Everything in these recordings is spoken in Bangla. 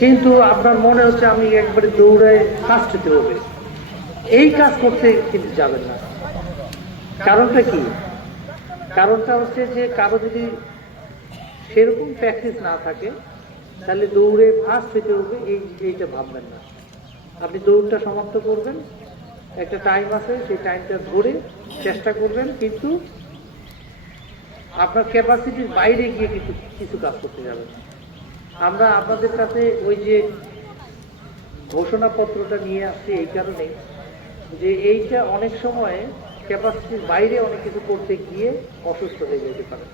কিন্তু আপনার মনে হচ্ছে আমি একবারে দৌড়ে ফার্স্ট হতে হবে, এই কাজ করতে কিন্তু যাবেন না। কারণটা কি? কারণটা হচ্ছে যে কারো যদি সেরকম প্র্যাকটিস না থাকে তাহলে দৌড়ে ফার্স্ট হতে হবে এইটা ভাববেন না। আপনি দৌড়টা সমাপ্ত করবেন, একটা টাইম আছে, সেই টাইমটা ধরে চেষ্টা করবেন, কিন্তু আপনার ক্যাপাসিটির বাইরে গিয়ে কিন্তু কিছু কাজ করতে যাবেন। আমরা আপনাদের কাছে ওই যে ঘোষণাপত্রটা নিয়ে আসছি এই কারণে যে এইটা অনেক সময় ক্যাপাসিটির বাইরে অনেক কিছু করতে গিয়ে অসুস্থ হয়ে যেতে পারে।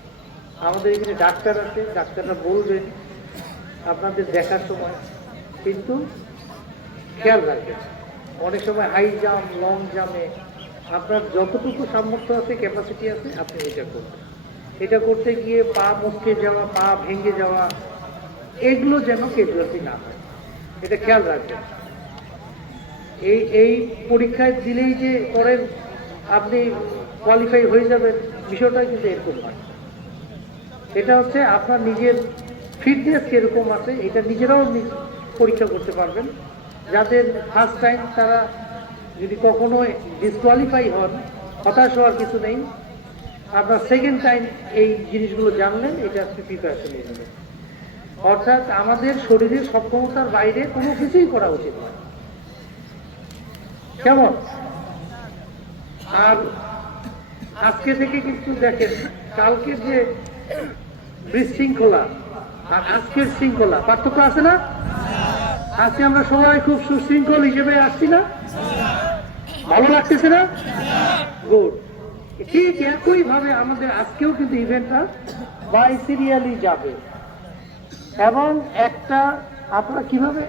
আমাদের এখানে ডাক্তার আছে, ডাক্তাররা বলবেন আপনাদের দেখার সময়, কিন্তু খেয়াল রাখবেন অনেক সময় হাই জাম্প লং জাম্পে আপনার যতটুকু সামর্থ্য আছে ক্যাপাসিটি আছে আপনি এটা করবেন। এটা করতে গিয়ে পা মুচকে যাওয়া, পা ভেঙে যাওয়া, এগুলো যেন ক্যাজুয়ালিটি না হয়, এটা খেয়াল রাখবেন। এই পরীক্ষায় দিলেই যে পরে আপনি কোয়ালিফাই হয়ে যাবেন বিষয়টা কিন্তু এরকম নয়। এটা হচ্ছে আপনার নিজের ফিটনেস কিরকম আছে এটা নিজেরাও পরীক্ষা করতে পারবেন। যাদের ফার্স্ট টাইম তারা যদি কখনো ডিসকোয়ালিফাই হন, হতাশ হওয়ার কিছু নেই। আপনার সেকেন্ড টাইম এই জিনিসগুলো জানলেন, এটা আপনি প্রিপারেশন নিয়ে নেবেন। অর্থাৎ আমাদের শরীরের সক্ষমতার বাইরে কোনো কিছুই করা উচিত নয়, কেমন? আর আজকে থেকে কিন্তু দেখেন কালকে যে বিশৃঙ্খলা আর আজকের শৃঙ্খলা পার্থক্য আছে না? আজকে আমরা সবাই খুব সুশৃঙ্খল হিসেবে আসছি না? ভালো লাগতেছে না? গুড। ঠিক একই ভাবে আমাদের আজকেও কিন্তু ইভেন্টটা বাই সিরিয়ালি যাবে, এবং একটা আপনারা কিভাবে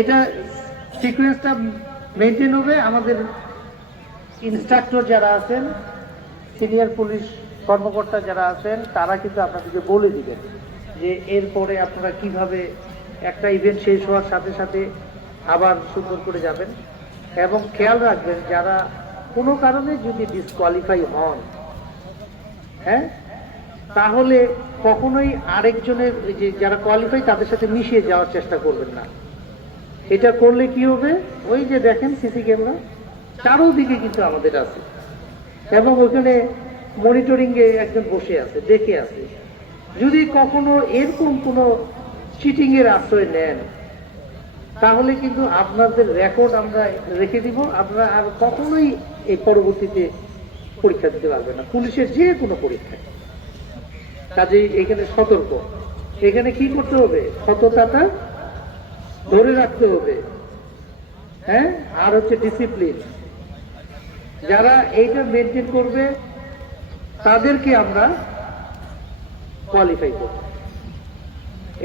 এটা সিকোয়েন্সটা মেনটেন হবে, আমাদের ইনস্ট্রাক্টর যারা আছেন, সিনিয়র পুলিশ কর্মকর্তা যারা আছেন, তারা কিন্তু আপনাদেরকে বলে দিবেন যে এরপরে আপনারা কিভাবে একটা ইভেন্ট শেষ হওয়ার সাথে সাথে আবার সুন্দর করে যাবেন। এবং খেয়াল রাখবেন যারা কোনো কারণে যদি ডিসকোয়ালিফাই হন, হ্যাঁ, তাহলে কখনোই আরেকজনের যে যারা কোয়ালিফাই তাদের সাথে মিশিয়ে যাওয়ার চেষ্টা করবেন না। এটা করলে কি হবে, ওই যে দেখেন সিসি ক্যামেরা চারোদিকে কিন্তু আমাদের আছে, এবং ওখানে মনিটরিং এ একজন বসে আছে, দেখে আছে। যদি কখনো এরকম কোনো চিটিং এর আশ্রয় নেন তাহলে কিন্তু আপনাদের রেকর্ড আমরা রেখে দিব, আপনারা আর কখনোই এই পরবর্তীতে পরীক্ষা দিতে পারবেন না, পুলিশের যে কোনো পরীক্ষায়। কাজেই এখানে সতর্ক, এখানে কি করতে হবে, সততাটা ধরে রাখতে হবে, হ্যাঁ। আর হচ্ছে ডিসিপ্লিন, যারা এইটা মেনটেন করবে তাদেরকে আমরা কোয়ালিফাই করব,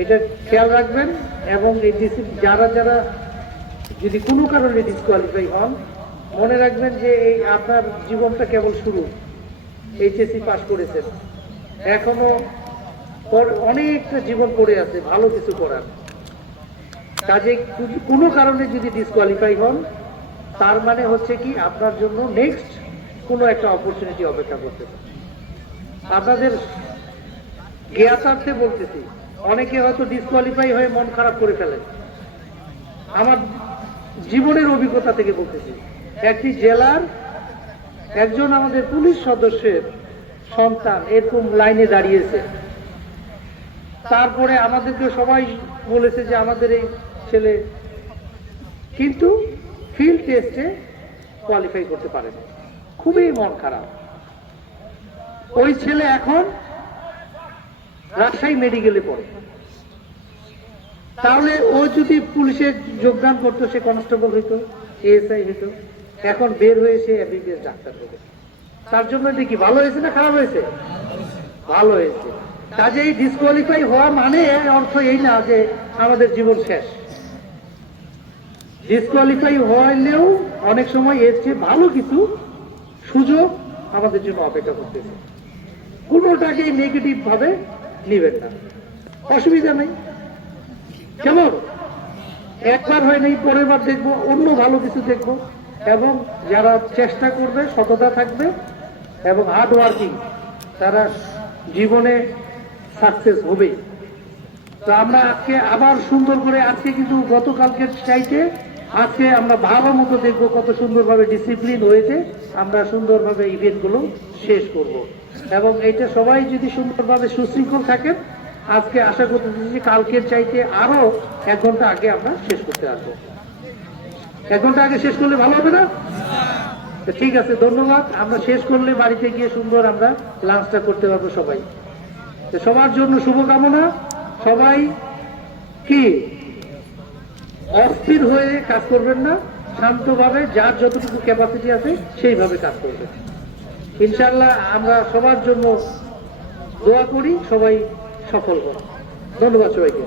এটা খেয়াল রাখবেন। এবং এই যারা যারা যদি কোনো কারণে ডিসকোয়ালিফাই হন, মনে রাখবেন যে এই আপনার জীবনটা কেবল শুরু। এইচএসসি পাস করেছেন, এখনো অনেকটা জীবন পড়ে আছে ভালো কিছু করার। কাজে কোনো কারণে যদি ডিসকোয়ালিফাই হন, তার মানে হচ্ছে কি আপনার জন্য নেক্সট কোনো একটা অপরচুনিটি অপেক্ষা করতে পারে। আপনাদের জ্ঞাতার্থে বলতেছি, অনেকে হয়তো ডিসকোয়ালিফাই হয়ে মন খারাপ করে ফেলেন। আমার জীবনের অভিজ্ঞতা থেকে বলতেছি, একটি জেলার একজন আমাদের পুলিশ সদস্যের সন্তান এরকম লাইনে দাঁড়িয়েছে, তারপরে আমাদেরকে সবাই বলেছে যে আমাদের এই ছেলে, কিন্তু ফিল্ড টেস্টে কোয়ালিফাই করতে পারেনি। খুবই মন খারাপ। ওই ছেলে এখন রাজশাহী মেডিকেলে পড়ে। তাহলে ও যদি পুলিশে যোগদান করতো, সে কনস্টেবল হইতো, এএসআই হইতো, এখন বের হয়ে সে এমবিবিএস ডাক্তার হবে। তার জন্য দেখি ভালো হয়েছে না খারাপ হয়েছে? ভালো হয়েছে। কাজেই ডিসকোয়ালিফাই হওয়া মানে অর্থ এই না যে আমাদের জীবন শেষ। ডিসকোয়ালিফাই হলেও অনেক সময় এর চেয়ে ভালো কিছু সুযোগ আমাদের জন্য অপেক্ষা করতেছে। কোনোটাকেই নেগেটিভ ভাবে নেবেন না, অসুবিধা নেই। কেমন? একবার হয় নাই, পরের বার দেখবো, অন্য ভালো কিছু দেখবো। এবং যারা চেষ্টা করবে, সততা থাকবে এবং হার্ড ওয়ার্কিং, তারা জীবনে সাকসেস হবেই। তো তো আমরা আজকে আবার সুন্দর করে, আজকে কিন্তু গতকালকের চাইতে আজকে আমরা ভালো মতো দেখবো কত সুন্দরভাবে ডিসিপ্লিন হয়েছে আমরা সুন্দরভাবে ইভেন্টগুলো শেষ করব। এবং এটা সবাই যদি সুন্দরভাবে সুশৃঙ্খল থাকেন, আজকে আশা করতেছি যে কালকের চাইতে আরো 1 ঘন্টা আগে আমরা শেষ করতে আসবো। 1 ঘন্টা আগে শেষ করলে ভালো হবে না? তো ঠিক আছে, ধন্যবাদ। আমরা শেষ করলে বাড়িতে গিয়ে সুন্দর আমরা লাঞ্চটা করতে পারবো সবাই। তো সবার জন্য শুভকামনা। সবাই কি অস্থির হয়ে কাজ করবেন না, শান্তভাবে যার যতটুকু ক্যাপাসিটি আছে সেইভাবে কাজ করবেন। ইনশাআল্লাহ আমরা সবার জন্য দোয়া করি, সবাই সফল হন। ধন্যবাদ সবাইকে।